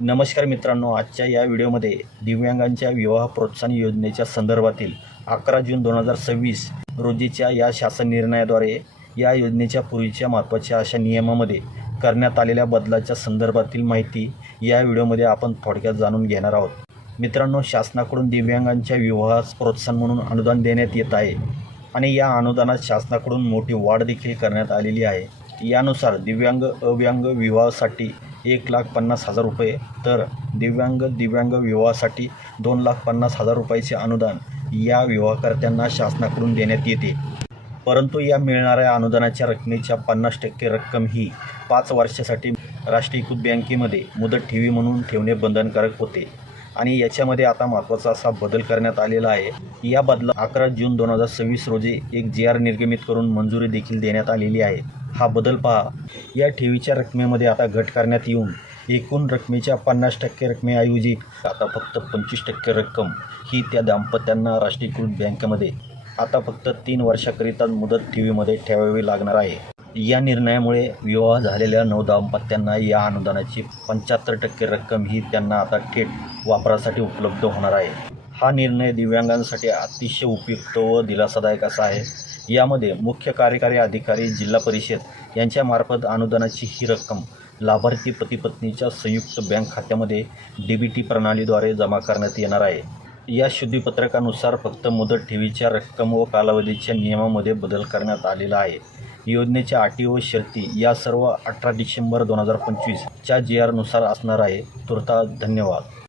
नमस्कार मित्रांनो, आजच्या या व्हिडिओमध्ये दिव्यांगांच्या विवाह प्रोत्साहन योजनेच्या संदर्भातील 11 जून 2026 रोजीच्या या शासन निर्णयाद्वारे या योजनेच्या पूर्वीच्या महत्त्वाच्या अशा नियमामध्ये करण्यात आलेल्या बदलाच्या संदर्भातील माहिती या व्हिडिओमध्ये आपण थोडक्यात जाणून घेणार आहोत. मित्रांनो, शासनाकडून दिव्यांगांच्या विवाहास प्रोत्साहन म्हणून अनुदान देण्यात येत आहे आणि या अनुदानात शासनाकडून मोठी वाढ देखील करण्यात आलेली आहे. यानुसार दिव्यांग अव्यांग विवाहासाठी 1,50,000 रुपये तर दिव्यांग विवाहासाठी 2,50,000 रुपयाचे अनुदान या विवाहकर्त्यांना शासनाकडून देण्यात येते. परंतु या मिळणाऱ्या अनुदानाच्या रकमेच्या 50% रक्कम ही 5 वर्षासाठी राष्ट्रीयकृत बँकेमध्ये मुदत ठेवी म्हणून ठेवणे बंधनकारक होते आणि याच्यामध्ये आता महत्त्वाचा असा बदल करण्यात आलेला आहे. या बदला 11 जून 2026 रोजी एक JR निर्गमित करून मंजुरी देखील देण्यात आलेली आहे. हा बदल पहा. या ठेवीच्या रकमेमध्ये आता घट करण्यात येऊन एकूण रकमेच्या 50% रकमेऐवजी आता फक्त 25% रक्कम ही त्या दाम्पत्यांना राष्ट्रीयकृत बँकेमध्ये आता फक्त 3 वर्षाकरिता मुदत ठेवीमध्ये ठेवावी लागणार आहे. या निर्णयामुळे विवाह झालेल्या नवदाम्पत्यांना या अनुदानाची 75% रक्कम ही त्यांना आता थेट वापरासाठी उपलब्ध होणार आहे. हा निर्णय दिव्यांगांसाठी अतिशय उपयुक्त व दिलासादायक असा आहे. यामध्ये मुख्य कार्यकारी अधिकारी जिल्हा परिषद यांच्यामार्फत अनुदानाची ही रक्कम लाभार्थी पती-पत्नीच्या संयुक्त बँक खात्यामध्ये DBT प्रणालीद्वारे जमा करण्यात येणार आहे. या शुद्धीपत्रकानुसार फक्त मुदत ठेवीच्या रक्कम व कालावधीच्या नियमामध्ये बदल करण्यात आलेला आहे. योजनेच्या अटी व शर्ती या सर्व 18 डिसेंबर 2025 च्या JR नुसार असणार आहे. तुर्तास धन्यवाद.